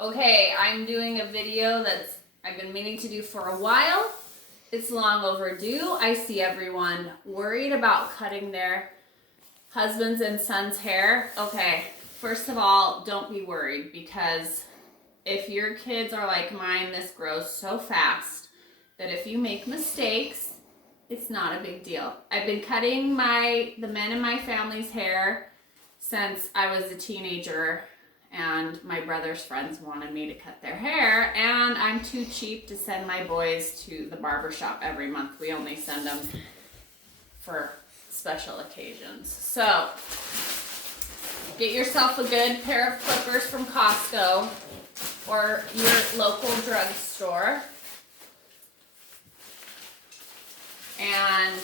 Okay, I'm doing a video that's I've been meaning to do for a while. It's long overdue. I see everyone worried about cutting their husbands and sons' hair. Okay, first of all, don't be worried, because if your kids are like mine, this grows so fast that if you make mistakes, it's not a big deal. I've been cutting the men in my family's hair since I was a teenager, and my brother's friends wanted me to cut their hair, and I'm too cheap to send my boys to the barber shop every month. We only send them for special occasions. So get yourself a good pair of clippers from Costco or your local drugstore. And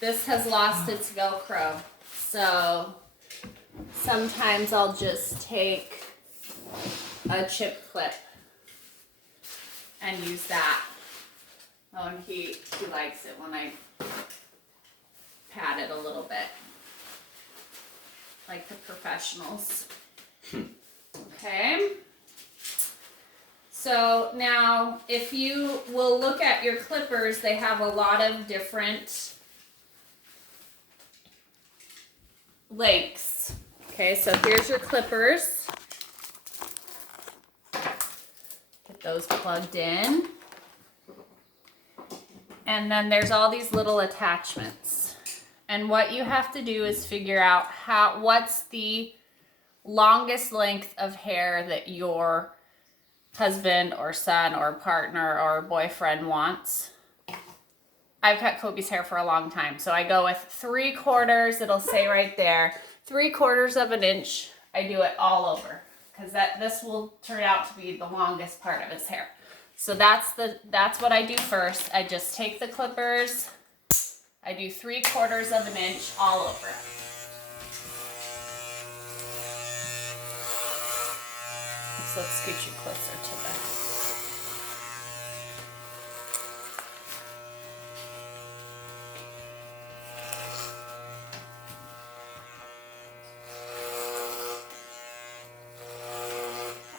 this has lost its Velcro, so sometimes I'll just take a chip clip and use that. Oh, and he likes it when I pat it a little bit, like the professionals. Okay. So now, if you will look at your clippers, they have a lot of different lengths. Okay, so here's your clippers. Get those plugged in. And then there's all these little attachments. And what you have to do is figure out what's the longest length of hair that your husband or son or partner or boyfriend wants. I've cut Kobe's hair for a long time, so I go with 3/4. It'll say right there, 3/4 of an inch. I do it all over, because this will turn out to be the longest part of his hair. So that's what I do first. I just take the clippers, I do 3/4 of an inch all over. So let's scoot you closer to the.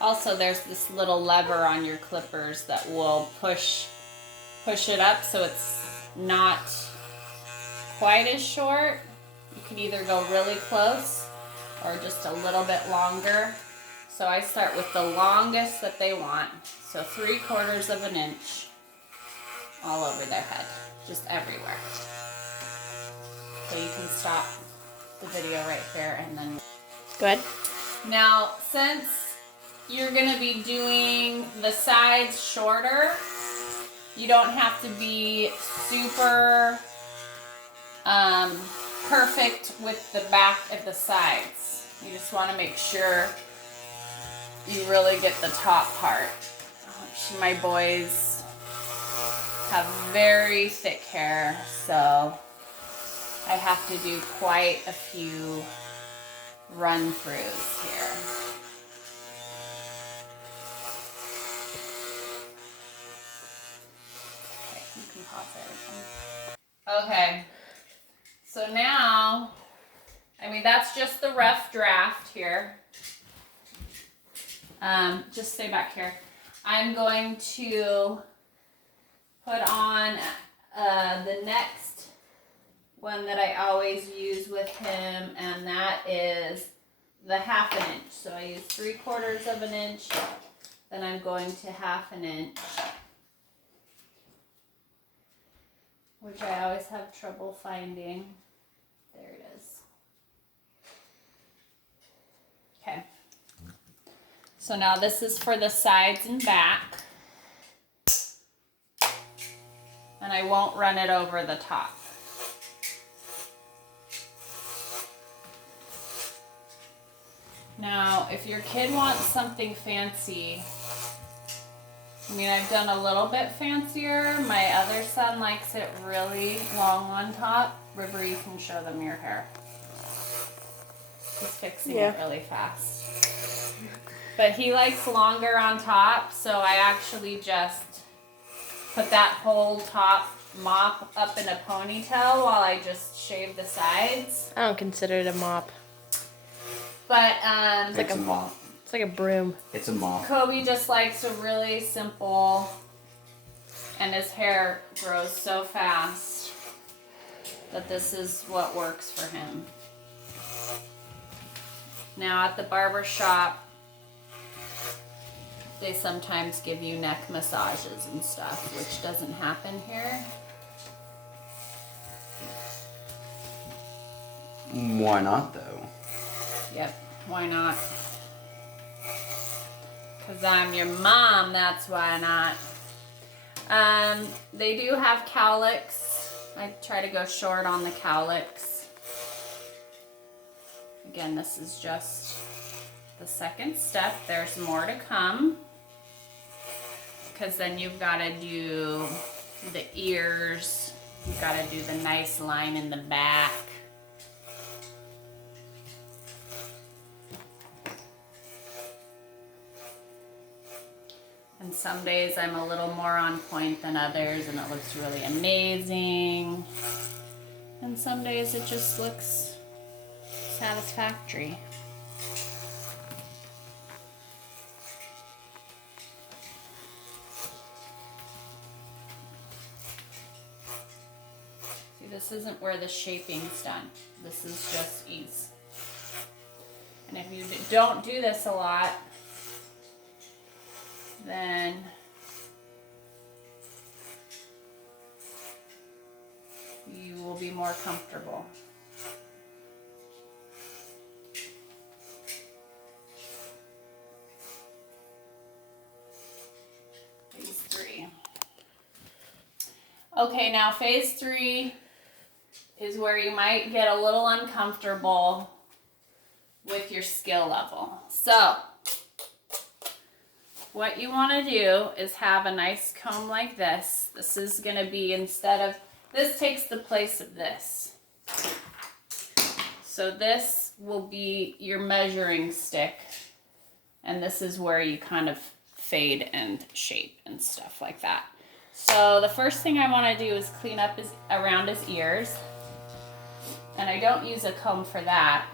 Also, there's this little lever on your clippers that will push it up so it's not quite as short. You can either go really close or just a little bit longer. So I start with the longest that they want. So 3/4 of an inch all over their head, just everywhere. So you can stop the video right there and then. Good. Now, since you're gonna be doing the sides shorter, you don't have to be super perfect with the back of the sides. You just want to make sure you really get the top part. My boys have very thick hair, so I have to do quite a few run-throughs here. Okay, you can pause everything. Okay, so now, that's just the rough draft here. Just stay back here. I'm going to put on the next one that I always use with him, and that is the 1/2 inch. So I use 3/4 of an inch, then I'm going to 1/2 inch, which I always have trouble finding. There it is. Okay. So now this is for the sides and back. And I won't run it over the top. Now, if your kid wants something fancy, I've done a little bit fancier. My other son likes it really long on top. River, you can show them your hair. He's fixing it really fast. But he likes longer on top, so I actually just put that whole top mop up in a ponytail while I just shave the sides. I don't consider it a mop. But It's like a mop. It's like a broom. It's a mop. Kobe just likes a really simple, and his hair grows so fast that this is what works for him. Now at the barber shop, they sometimes give you neck massages and stuff, which doesn't happen here. Why not, though? Yep, why not? Because I'm your mom, that's why not. They do have cowlicks. I try to go short on the cowlicks. Again, this is just the second step. There's more to come. Because then you've got to do the ears. You've got to do the nice line in the back. And some days I'm a little more on point than others and it looks really amazing. And some days it just looks satisfactory. See, this isn't where the shaping's done. This is just ease. And if you don't do this a lot, then you will be more comfortable. Phase 3. Okay, now phase 3 is where you might get a little uncomfortable with your skill level. So, what you want to do is have a nice comb like this. This is going to be this takes the place of this. So this will be your measuring stick. And this is where you kind of fade and shape and stuff like that. So the first thing I want to do is clean up around his ears. And I don't use a comb for that.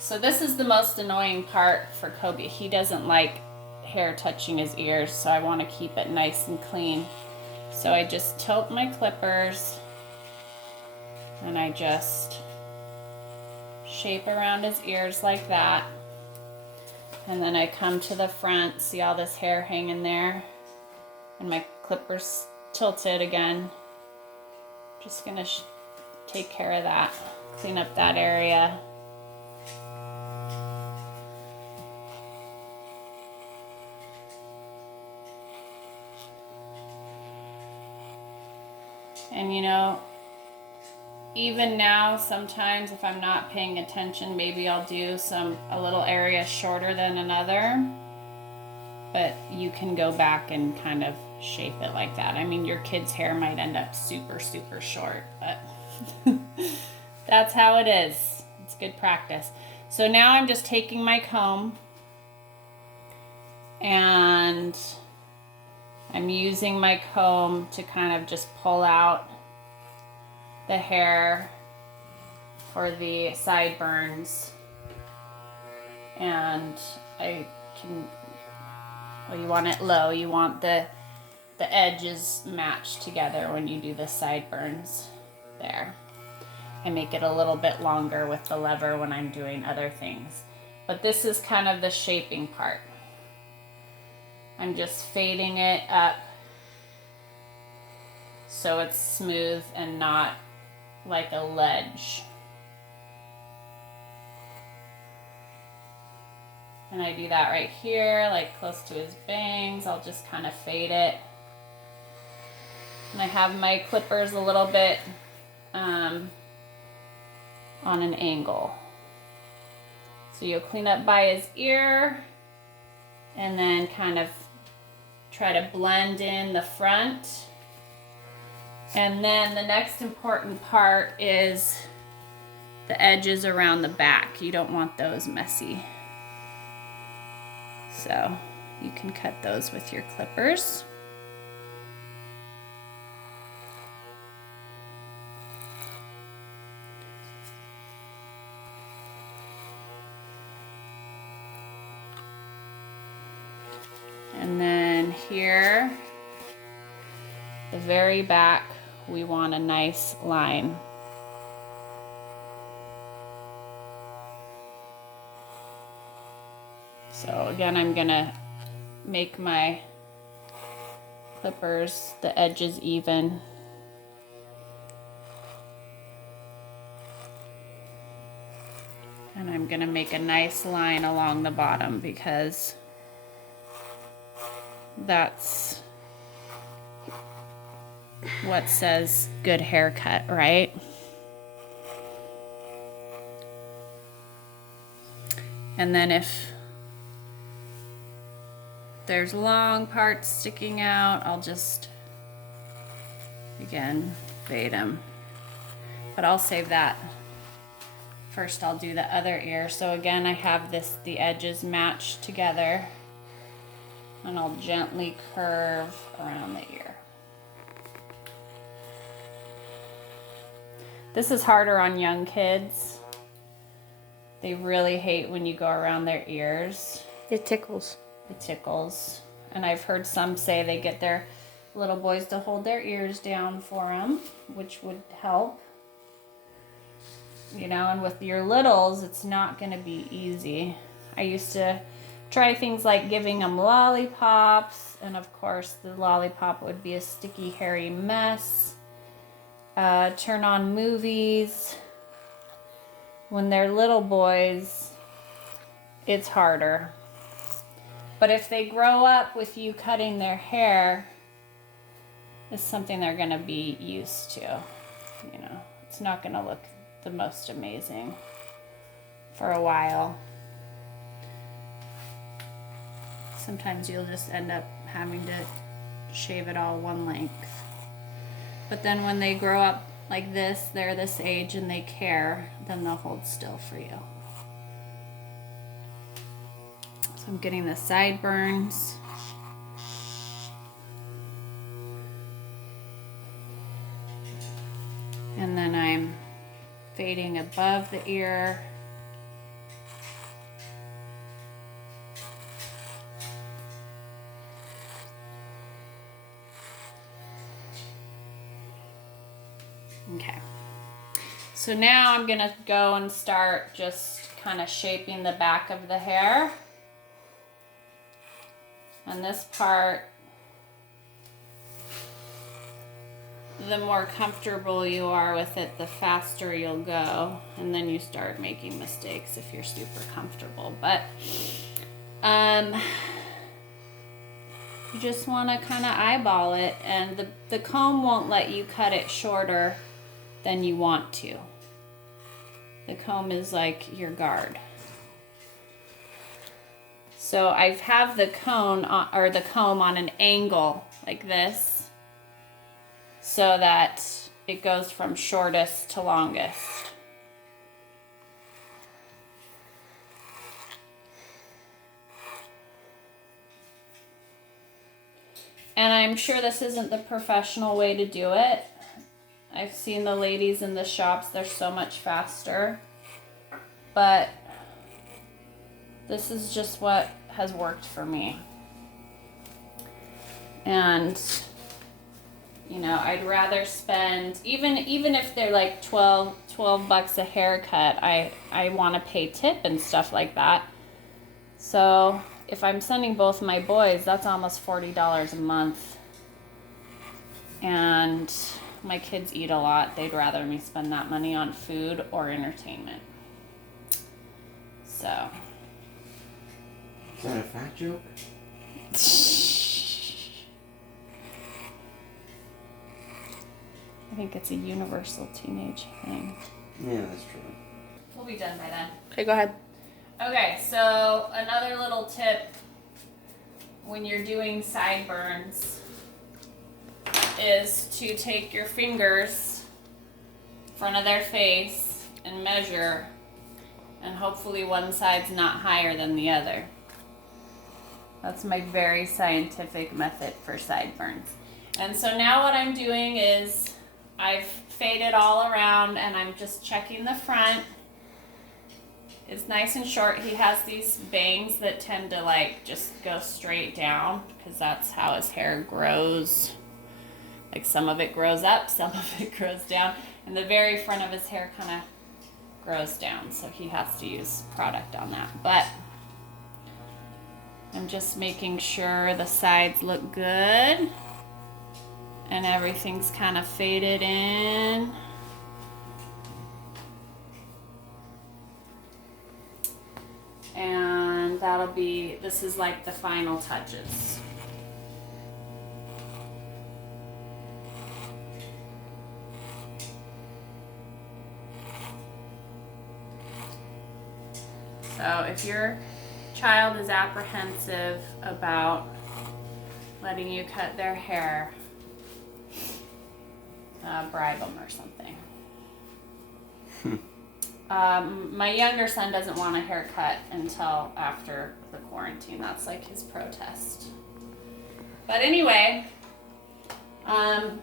So this is the most annoying part for Kobe. He doesn't like hair touching his ears, so I want to keep it nice and clean. So I just tilt my clippers and I just shape around his ears like that. And then I come to the front, see all this hair hanging there, and my clippers tilted again. Just gonna take care of that, clean up that area. And you know, even now, sometimes if I'm not paying attention, maybe I'll do a little area shorter than another. But you can go back and kind of shape it like that. I mean, your kid's hair might end up super, super short, but that's how it is. It's good practice. So now I'm just taking my comb and I'm using my comb to kind of just pull out the hair for the sideburns. And I can, well, you want it low. You want the edges matched together when you do the sideburns there. I make it a little bit longer with the lever when I'm doing other things. But this is kind of the shaping part. I'm just fading it up so it's smooth and not like a ledge. And I do that right here, like close to his bangs. I'll just kind of fade it. And I have my clippers a little bit on an angle. So you'll clean up by his ear and then kind of try to blend in the front. And then the next important part is the edges around the back. You don't want those messy. So you can cut those with your clippers. And then here, the very back, we want a nice line. So again, I'm gonna make my clippers, the edges even. And I'm gonna make a nice line along the bottom because that's what says good haircut, right? And then if there's long parts sticking out, I'll just, again, fade them. But I'll save that. First I'll do the other ear. So again, I have the edges matched together, and I'll gently curve around the ear. This is harder on young kids. They really hate when you go around their ears. It tickles. It tickles. And I've heard some say they get their little boys to hold their ears down for them, which would help. You know, and with your littles, it's not going to be easy. I used to try things like giving them lollipops, and of course the lollipop would be a sticky, hairy mess. Turn on movies. When they're little boys, it's harder. But if they grow up with you cutting their hair, it's something they're going to be used to. You know, it's not going to look the most amazing for a while. Sometimes you'll just end up having to shave it all one length. But then when they grow up like this, they're this age and they care, then they'll hold still for you. So I'm getting the sideburns. And then I'm fading above the ear. Okay. So now I'm gonna go and start just kind of shaping the back of the hair. And this part, the more comfortable you are with it, the faster you'll go. And then you start making mistakes if you're super comfortable. But you just want to kind of eyeball it, and the comb won't let you cut it shorter than you want to. The comb is like your guard. So I have the comb on an angle like this, so that it goes from shortest to longest. And I'm sure this isn't the professional way to do it. I've seen the ladies in the shops, they're so much faster. But this is just what has worked for me. And you know, I'd rather spend, even if they're like 12 bucks a haircut, I want to pay tip and stuff like that. So if I'm sending both my boys, that's almost $40 a month. And my kids eat a lot. They'd rather me spend that money on food or entertainment. So. Is that a fat joke? I think it's a universal teenage thing. Yeah, that's true. We'll be done by then. Okay, go ahead. Okay, so another little tip when you're doing sideburns is to take your fingers in front of their face and measure, and hopefully one side's not higher than the other. That's my very scientific method for sideburns. And so now what I'm doing is I've faded all around and I'm just checking the front. is nice and short. He has these bangs that tend to like just go straight down because that's how his hair grows. Like some of it grows up, some of it grows down, and the very front of his hair kind of grows down, so he has to use product on that. But I'm just making sure the sides look good and everything's kind of faded in. And that'll be, this is like the final touches. So if your child is apprehensive about letting you cut their hair, bribe them or something. My younger son doesn't want a haircut until after the quarantine. That's like his protest. But anyway, Not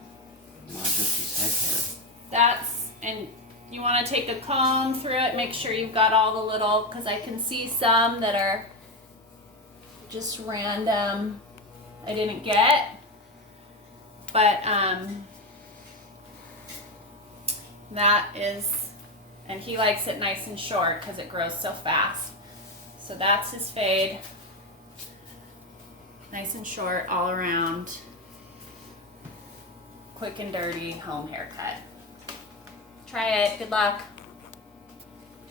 just his head hair. that's, and you want to take a comb through it, make sure you've got all the little, because I can see some that are just random I didn't get. But that is, and he likes it nice and short because it grows so fast. So that's his fade. Nice and short all around. Quick and dirty home haircut. Try it. Good luck.